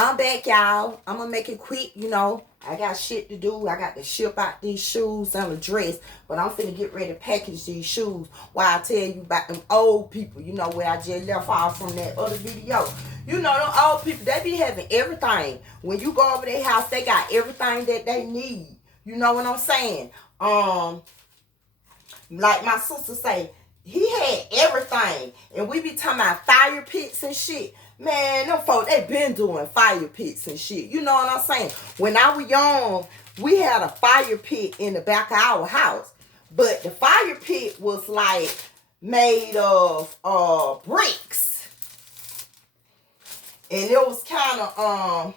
I'm back, y'all. I'm gonna make it quick, I got shit to do. I got to ship out these shoes and a dress. But I'm finna get ready to package these shoes while I tell you about them old people, where I just left off from that other video. Them old people, they be having everything. When you go over their house, they got everything that they need. You know what I'm saying? Like my sister say, he had everything. And we be talking about fire pits and shit. Man, them folks, they been doing fire pits and shit. You know what I'm saying? When I was young, we had a fire pit in the back of our house. But the fire pit was like made of bricks. And it was kind of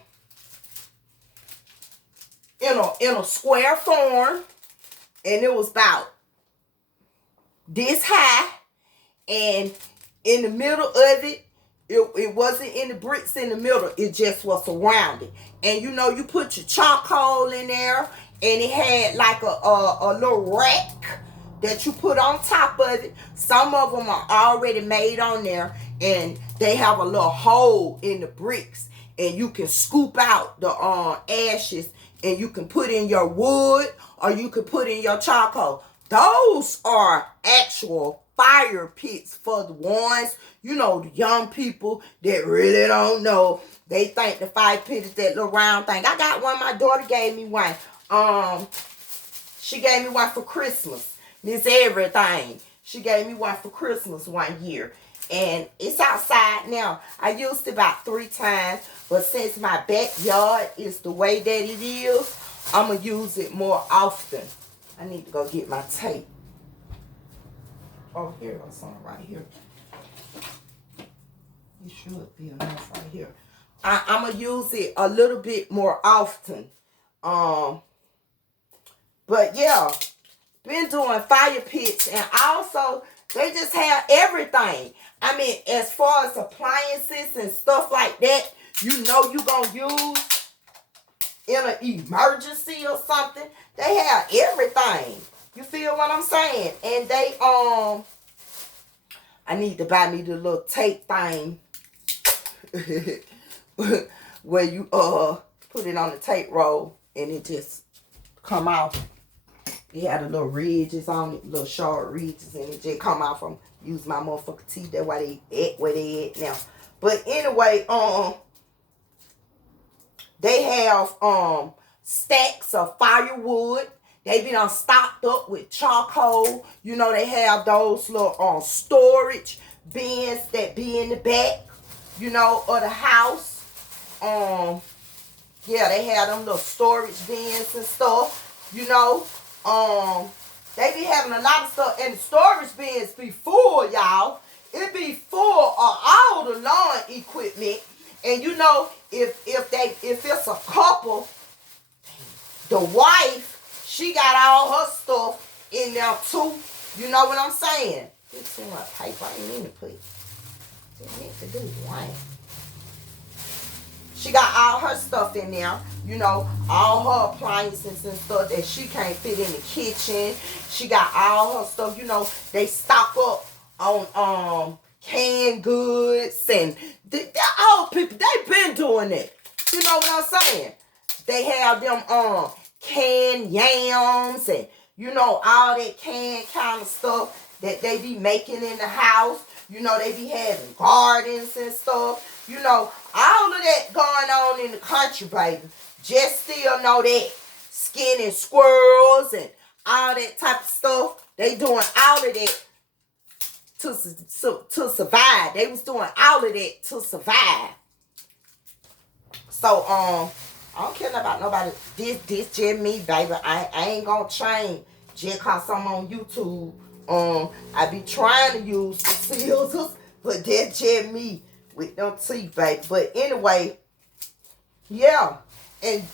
in a square form. And it was about this high. And in the middle of it, it wasn't in the bricks in the middle. It just was surrounded. And you put your charcoal in there. And it had like a little rack that you put on top of it. Some of them are already made on there. And they have a little hole in the bricks. And you can scoop out the ashes. And you can put in your wood. Or you can put in your charcoal. Those are actual fire pits for the ones, the young people that really don't know. They think the fire pit is that little round thing. I got one. My daughter gave me one. She gave me one for Christmas. Miss Everything. She gave me one for Christmas one year. And it's outside now. I used it about 3 times. But since my backyard is the way that it is, I'm going to use it more often. I need to go get my tape. Oh, here goes some right here. It should be enough right here. I'm going to use it a little bit more often. But yeah, been doing fire pits. And also, they just have everything. I mean, as far as appliances and stuff like that, you're going to use in an emergency or something. They have everything. You feel what I'm saying? And they, I need to buy me the little tape thing where you, put it on the tape roll and it just come out. It had the little ridges on it, little short ridges, and it just come out from, use my motherfucking teeth. That's why they at where they at now. But anyway, they have, stacks of firewood. They be stocked up with charcoal. They have those little storage bins that be in the back, of the house. Yeah, they have them little storage bins and stuff, They be having a lot of stuff. And the storage bins be full, y'all. It be full of all the lawn equipment. And if it's a couple, the wife, she got all her stuff in there too. You know what I'm saying? It's too much paper. I ain't mean to put. Didn't need to do one. She got all her stuff in there. All her appliances and stuff that she can't fit in the kitchen. She got all her stuff. They stock up on canned goods and the old people. They been doing it. You know what I'm saying? They have them canned yams and all that canned kind of stuff that they be making in the house. They be having gardens and stuff. All of that going on in the country, baby. Just still know that skinning squirrels and all that type of stuff. They doing all of that to survive. They was doing all of that to survive. So, I don't care about nobody. This just me, baby. I ain't gonna change just cause I'm on YouTube. I be trying to use the scissors, but that's just me with them teeth, baby. But anyway, yeah. And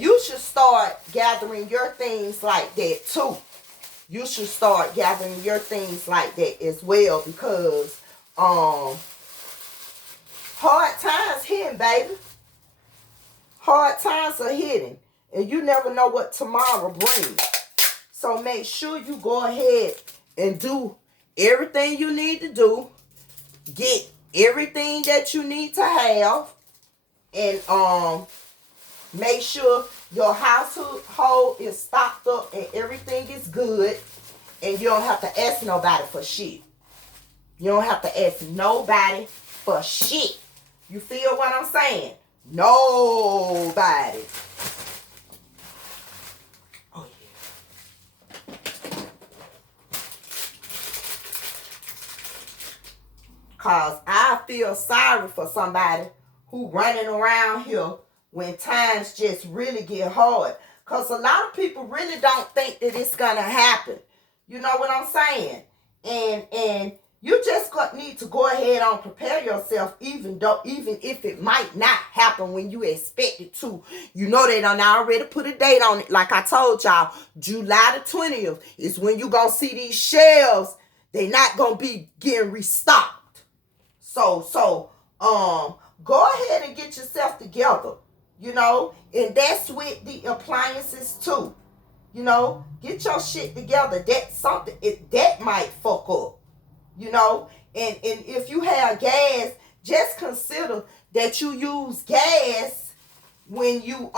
you should start gathering your things like that too. You should start gathering your things like that as well because hard times hitting, baby. Hard times are hitting. And you never know what tomorrow brings. So make sure you go ahead and do everything you need to do. Get everything that you need to have. And make sure your household is stocked up and everything is good. And you don't have to ask nobody for shit. You don't have to ask nobody for shit. You feel what I'm saying? Nobody. Oh, yeah. Because I feel sorry for somebody who running around here when times just really get hard. Because a lot of people really don't think that it's going to happen. You know what I'm saying? And you just need to go ahead and prepare yourself, even if it might not happen when you expect it to. You know they done already put a date on it. Like I told y'all, July the 20th is when you gonna see these shelves. They not gonna be getting restocked. So go ahead and get yourself together. You know, and that's with the appliances too. You know, get your shit together. That's something that might fuck up. You know, and if you have gas, just consider that you use gas when you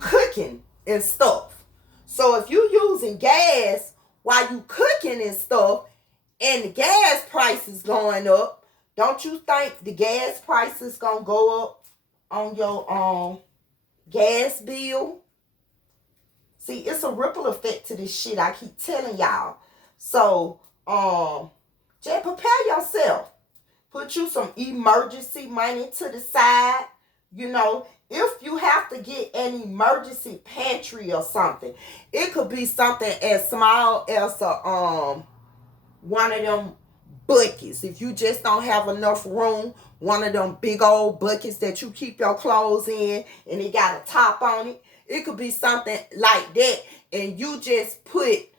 cooking and stuff. So if you using gas while you cooking and stuff, and the gas price is going up, don't you think the gas price is gonna go up on your gas bill? See, it's a ripple effect to this shit I keep telling y'all. So, just prepare yourself. Put you some emergency money to the side. You know, if you have to get an emergency pantry or something, it could be something as small as one of them buckets. If you just don't have enough room, one of them big old buckets that you keep your clothes in, and it got a top on it. It could be something like that, and you just put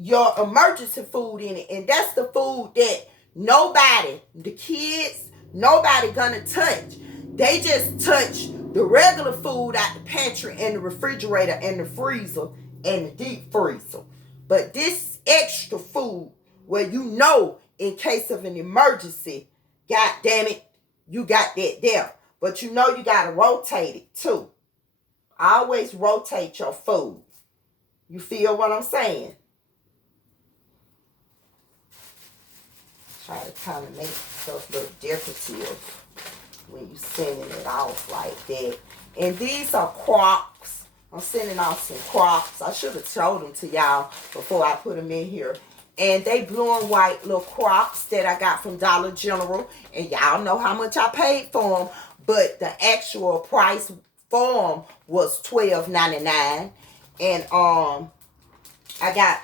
your emergency food in it, and that's the food that nobody, the kids, nobody gonna touch. They just touch the regular food out the pantry and the refrigerator and the freezer and the deep freezer. But this extra food, where you know in case of an emergency, god damn it, you got that there. But you know you gotta rotate it too. Always rotate your food. You feel what I'm saying? Try to kind of make stuff look decorative when you sending it off like that. And these are Crocs. I'm sending off some Crocs. I should have showed them to y'all before I put them in here. And they blue and white little Crocs that I got from Dollar General. And y'all know how much I paid for them. But the actual price for them was $12.99. And I got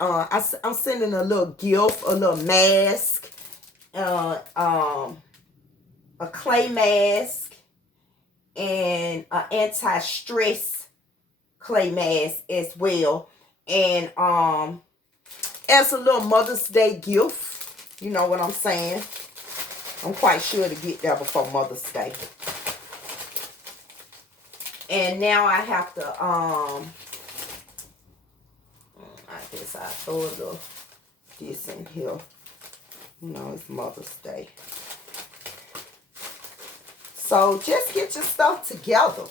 I'm sending a little gift, a little mask, a clay mask, and an anti-stress clay mask as well. And as a little Mother's Day gift, you know what I'm saying? I'm quite sure to get there before Mother's Day. And now I have to I guess I throw a little this in here. You know, it's Mother's Day. So just get your stuff together,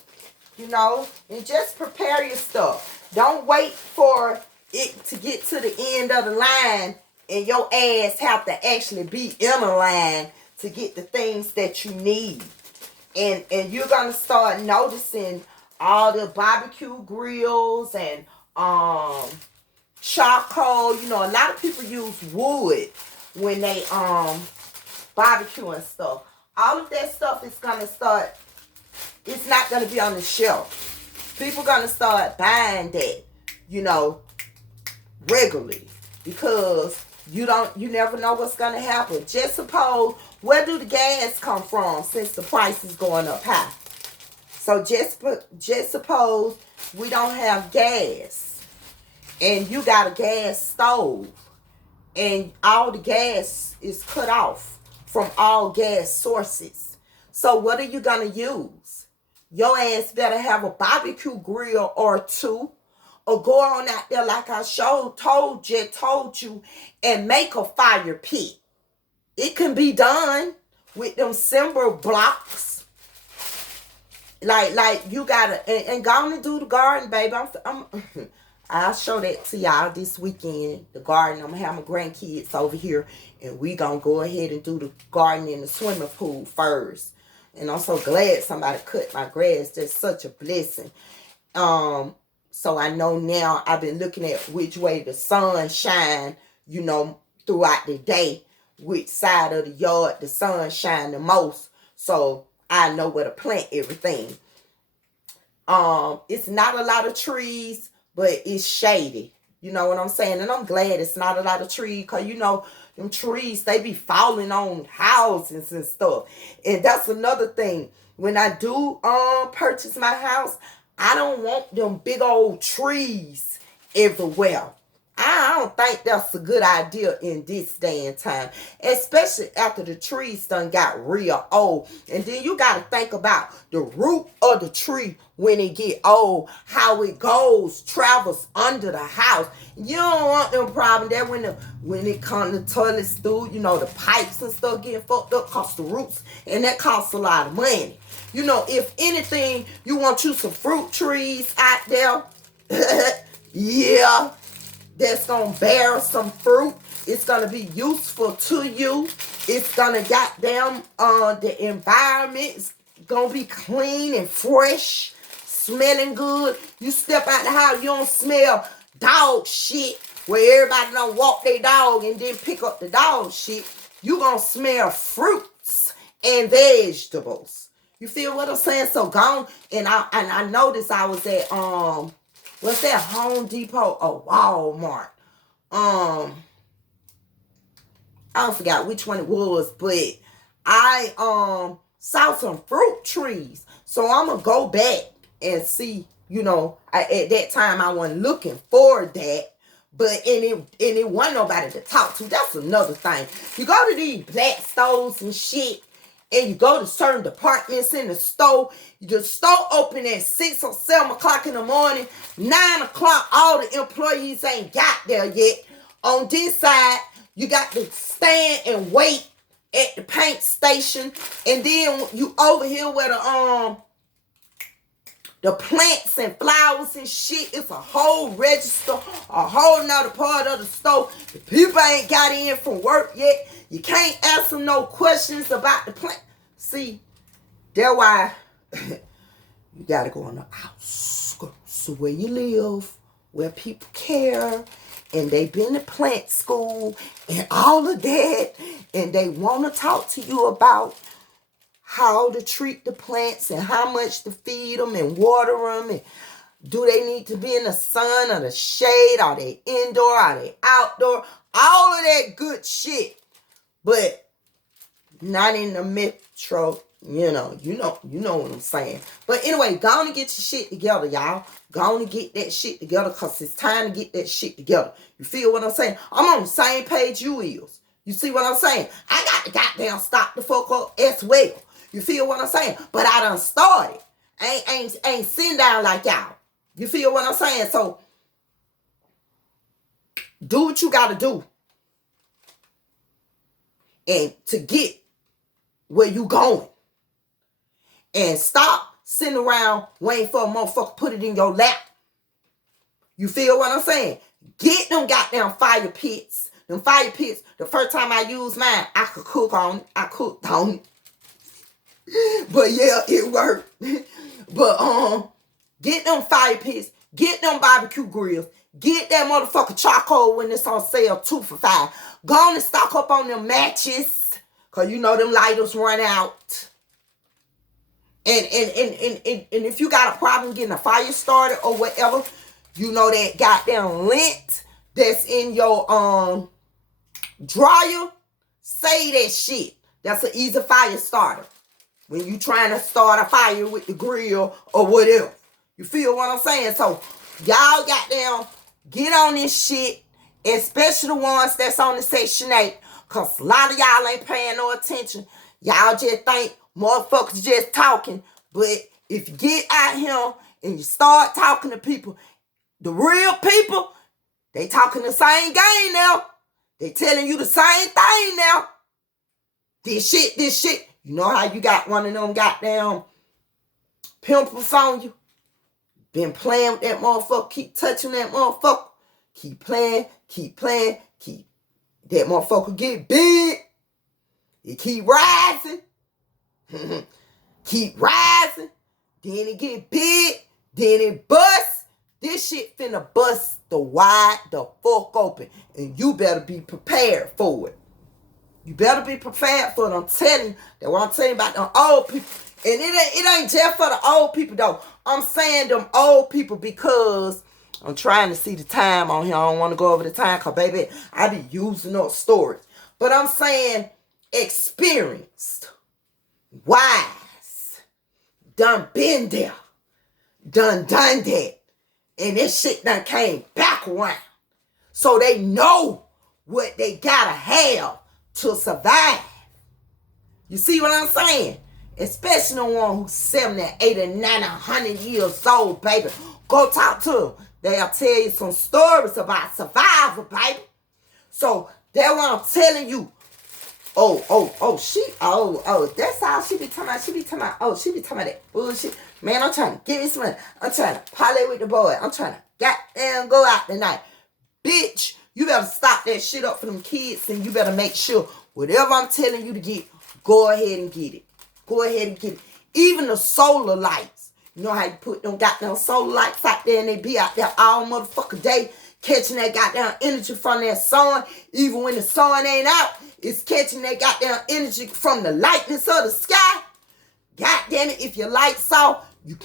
you know, and just prepare your stuff. Don't wait for it to get to the end of the line and your ass have to actually be in a line to get the things that you need. And you're going to start noticing all the barbecue grills and charcoal. You know, a lot of people use wood when they barbecue and stuff. All of that stuff is going to start, it's not going to be on the shelf. People going to start buying that, you know, regularly, because you never know what's going to happen. Just suppose, where do the gas come from since the price is going up high? So just suppose we don't have gas and you got a gas stove and all the gas is cut off from all gas sources. So what are you going to use? Your ass better have a barbecue grill or two, or go on out there like I told you, and make a fire pit. It can be done. with them timber blocks. Like you gotta and go on and do the garden, baby. I'm I'll show that to y'all this weekend. The garden. I'm gonna have my grandkids over here, and we gonna go ahead and do the garden in the swimming pool first. And I'm so glad somebody cut my grass. That's such a blessing. So I know now. I've been looking at which way the sun shine, throughout the day, which side of the yard the sun shine the most. So I know where to plant everything. It's not a lot of trees, but it's shady. You know what I'm saying? And I'm glad it's not a lot of trees, because them trees, they be falling on houses and stuff. And that's another thing. When I do purchase my house, I don't want them big old trees everywhere. I don't think that's a good idea in this day and time, especially after the trees done got real old. And then you got to think about the root of the tree when it get old, how it travels under the house. You don't want them problems that when it comes to toilets through, the pipes and stuff getting fucked up, cost the roots, and that costs a lot of money. If anything, you want you some fruit trees out there, yeah, that's gonna bear some fruit. It's gonna be useful to you. It's gonna goddamn the environment is gonna be clean and fresh, smelling good. You step out the house, you don't smell dog shit where everybody don't walk their dog and then pick up the dog shit. You gonna smell fruits and vegetables. You feel what I'm saying? So gone. And I noticed I was at what's that, Home Depot or Walmart? I forgot which one it was, but I saw some fruit trees. So I'm gonna go back and see. At that time I wasn't looking for that, but it wasn't nobody to talk to. That's another thing. You go to these black stores and shit, and you go to certain departments in the store. The store open at 6 or 7 o'clock in the morning. 9 o'clock, all the employees ain't got there yet. On this side, you got to stand and wait at the paint station. And then you over here where the plants and flowers and shit. It's a whole register, a whole nother part of the store. The people ain't got in from work yet. You can't ask them no questions about the plant. See, that's why you gotta go on the outskirts of where you live, where people care, and they've been to plant school and all of that, and they want to talk to you about how to treat the plants and how much to feed them and water them, and do they need to be in the sun or the shade, are they indoor, are they outdoor, all of that good shit. But not in the metro, you know what I'm saying. But anyway, go on and get your shit together, y'all. Go on and get that shit together, because it's time to get that shit together. You feel what I'm saying? I'm on the same page you is. You see what I'm saying? I got to goddamn stop the fuck up as well. You feel what I'm saying? But I done started. Ain't sitting down like y'all. You feel what I'm saying? So, do what you got to do. And to get where you going. And stop sitting around waiting for a motherfucker to put it in your lap. You feel what I'm saying? Get them goddamn fire pits. Them fire pits, the first time I used mine, I could cook on it. I cooked on it. But yeah, it worked. But get them fire pits. Get them barbecue grills. Get that motherfucker charcoal when it's on sale 2 for $5. Go on and stock up on them matches. Because them lighters run out. And if you got a problem getting a fire started or whatever, that goddamn lint that's in your dryer, say that shit. That's an easy fire starter. When you trying to start a fire with the grill or whatever. You feel what I'm saying? So, y'all goddamn get on this shit, especially the ones that's on the Section 8, because a lot of y'all ain't paying no attention. Y'all just think motherfuckers just talking. But if you get out here and you start talking to people, the real people, they talking the same game now. They telling you the same thing now. This shit. You know how you got one of them goddamn pimples on you? Been playing with that motherfucker. Keep touching that motherfucker. Keep playing. That motherfucker get big. It keep rising. Keep rising. Then it get big. Then it bust. This shit finna bust the wide the fuck open. And you better be prepared for it. You better be prepared for it. I'm telling you. That's what I'm telling you about them old people. And it ain't just for the old people, though. I'm saying them old people because I'm trying to see the time on here. I don't want to go over the time because, baby, I be using up stories. But I'm saying experienced, wise, done been there, done that. And this shit done came back around. So they know what they gotta have to survive. You see what I'm saying? Especially the one who's 70, 80, 90, 100 years old, baby. Go talk to them. They'll tell you some stories about survival, baby. So that's what I'm telling you. That's all she be talking about. She be talking about that bullshit. Man, I'm trying to give me some money. I'm trying to parlay with the boy. I'm trying to goddamn go out tonight. Bitch, you better stop that shit up for them kids, and you better make sure whatever I'm telling you to get, go ahead and get it. Go ahead and get it. Even the solar lights. You know how you put them goddamn solar lights out there and they be out there all motherfucking day catching that goddamn energy from that sun. Even when the sun ain't out, it's catching that goddamn energy from the lightness of the sky. God damn it, if your lights off, you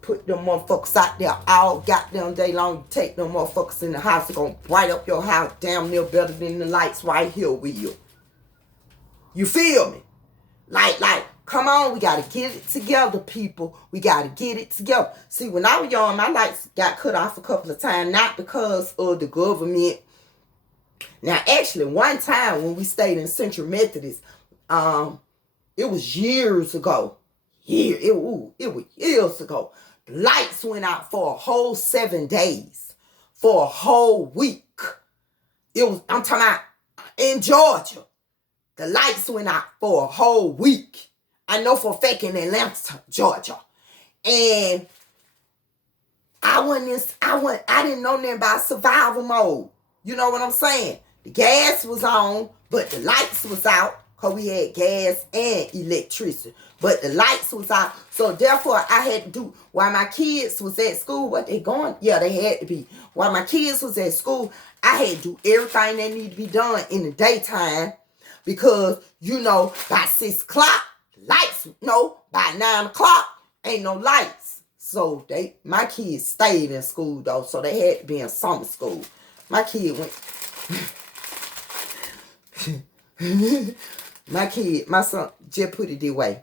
put them motherfuckers out there all goddamn day long. You take them motherfuckers in the house, it's gonna bright up your house damn near better than the lights right here with you. You feel me? Like, come on, we gotta get it together, people. We gotta get it together. See, when I was young, my lights got cut off a couple of times, not because of the government. Now, actually, one time when we stayed in Central Methodist, it was years ago. It was years ago. The lights went out for a whole 7 days, for a whole week. I'm talking about in Georgia. The lights went out for a whole week. I know for a fact in Atlanta, Georgia. And I didn't know nothing about survival mode. You know what I'm saying? The gas was on, but the lights was out. Because we had gas and electricity. But the lights was out. So therefore, I had to do, while my kids was at school, what they going? Yeah, they had to be. While my kids was at school, I had to do everything that needed to be done in the daytime. Because, by 6 o'clock, lights, by 9 o'clock, ain't no lights. So my kids stayed in school, though. So they had to be in summer school. My kid went... My son, just put it this way.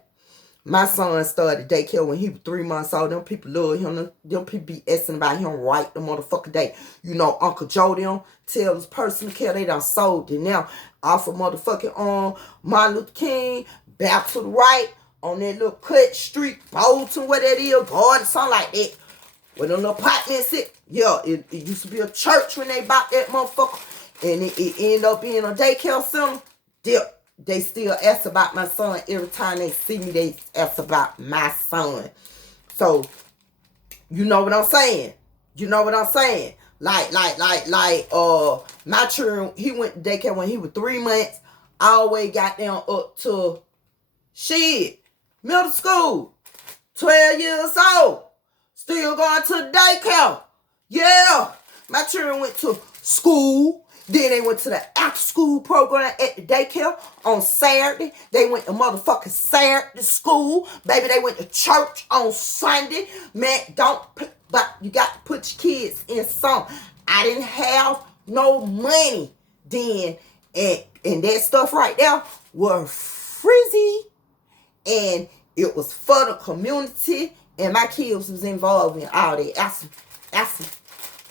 My son started daycare when he was 3 months old. Them people love him. Them people be asking about him right the motherfucking day. Uncle Joe them tell this person care they done sold it now. Off of motherfucking Martin Luther King, back to the right, on that little cut street, Bolton, what that is, Garden, something like that. Where them little apartments sit. Yeah, it used to be a church when they bought that motherfucker. And it ended up being a daycare center. They still ask about my son. Every time they see me, they ask about my son. So, you know what I'm saying? Like, my children, he went to daycare when he was 3 months. All the way got down up to, middle school. 12 years old. Still going to the daycare. Yeah. My children went to school. Then they went to the after-school program at the daycare on Saturday. They went to motherfucking Saturday school. Baby, they went to church on Sunday. Man, but you got to put your kids in some. I didn't have no money then. And that stuff right there was frizzy. And it was for the community. And my kids was involved in all that. Awesome.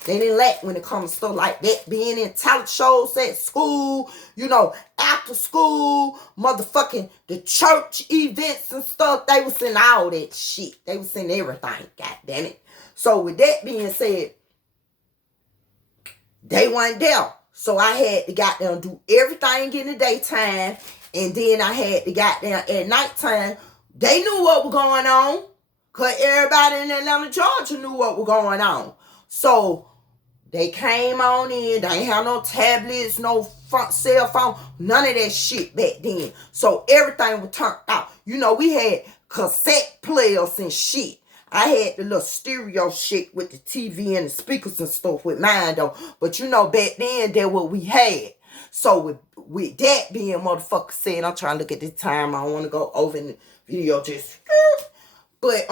They didn't lack when it comes to stuff like that. Being in talent shows at school, after school, motherfucking the church events and stuff. They was in all that shit. They was in everything, god damn it. So with that being said, they weren't there. So I had to goddamn do everything in the daytime And then I had to goddamn at nighttime. They knew what was going on. Because everybody in Atlanta, Georgia knew what was going on. So they came on in. They ain't have no tablets, no front cell phone, none of that shit back then. So everything was turned out. You know, we had cassette players and shit. I had the little stereo shit with the TV and the speakers and stuff with mine though. But you know, back then, that's what we had. So with that being motherfucker said, I'm trying to look at the time. I don't want to go over in the video just... But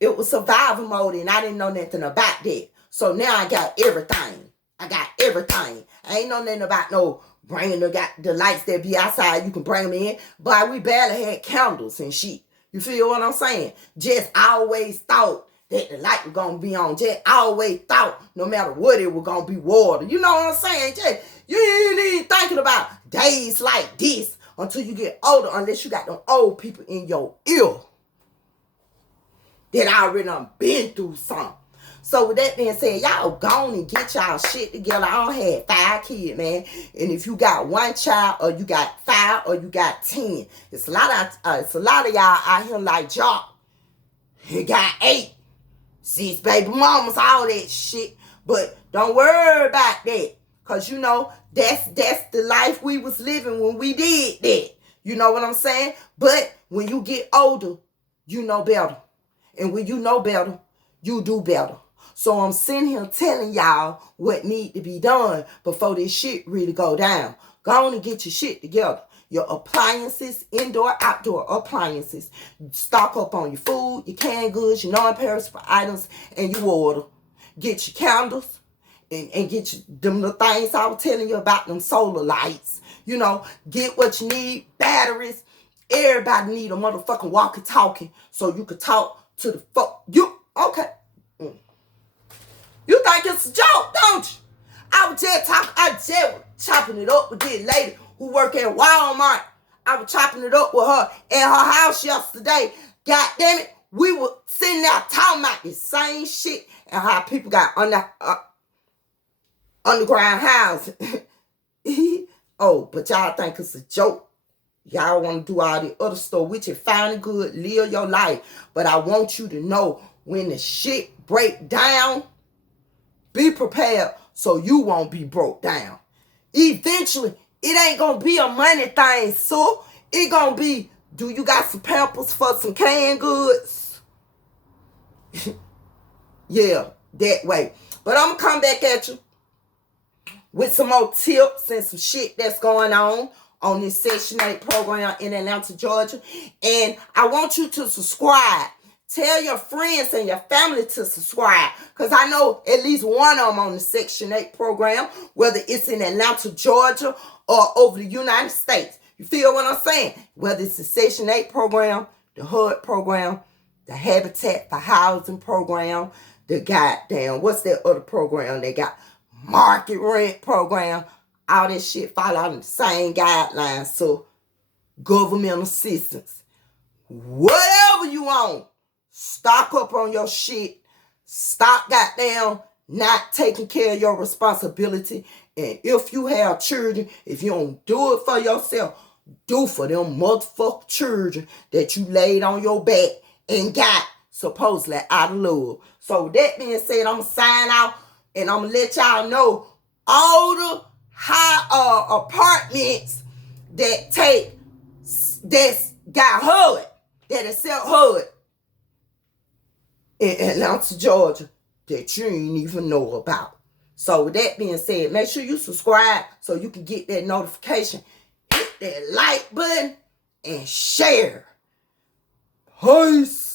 it was survival mode and I didn't know nothing about that. So now I got everything. I ain't know nothing about no bringing the lights that be outside. You can bring them in. But we barely had candles and shit. You feel what I'm saying? Just always thought that the light was going to be on. Just always thought no matter what it was going to be water. You know what I'm saying? Just, you ain't even thinking about days like this until you get older, unless you got them old people in your ear that already done been through something. So with that being said, y'all gone and get y'all shit together. I don't have 5 kids, man. And if you got 1 child, or you got 5, or you got 10, it's a lot of y'all out here like Jock. You got 8, 6 baby mamas, all that shit. But don't worry about that. Because, you know, that's the life we was living when we did that. You know what I'm saying? But when you get older, you know better. And when you know better, you do better. So I'm sitting here telling y'all what need to be done before this shit really go down. Go on and get your shit together. Your appliances, indoor, outdoor appliances. Stock up on your food, your canned goods, your non-perishable items, and your water. Get your candles. And get you them little things I was telling you about, them solar lights. You know, get what you need, batteries. Everybody need a motherfucking walkie-talkie so you could talk to the fuck. You, okay. You think it's a joke, don't you? I was just chopping it up with this lady who work at Walmart. I was chopping it up with her at her house yesterday. God damn it. We were sitting there talking about the same shit and how people got underground housing. Oh, but y'all think it's a joke. Y'all want to do all the other stuff, which is fine and good. Live your life. But I want you to know when the shit break down, be prepared so you won't be broke down. Eventually, it ain't going to be a money thing, so it going to be, do you got some Pampers for some canned goods? Yeah, that way. But I'm going to come back at you with some more tips and some shit that's going on this Section 8 program in Atlanta, Georgia. And I want you to subscribe. Tell your friends and your family to subscribe. Because I know at least one of them on the Section 8 program, whether it's in Atlanta, Georgia, or over the United States. You feel what I'm saying? Whether it's the Section 8 program, the HUD program, the Habitat for Housing program, the goddamn, what's that other program they got? Market rent program, all that shit fall out in the same guidelines. So government assistance, whatever you want, stock up on your shit. Stop goddamn not taking care of your responsibility. And if you have children, if you don't do it for yourself, do for them motherfucking children that you laid on your back and got supposedly out of love. So with that being said, I'm going to sign out. And I'm going to let y'all know all the high apartments that's got HUD, that accept HUD in Atlanta, Georgia, that you ain't even know about. So with that being said, make sure you subscribe so you can get that notification. Hit that like button and share. Peace.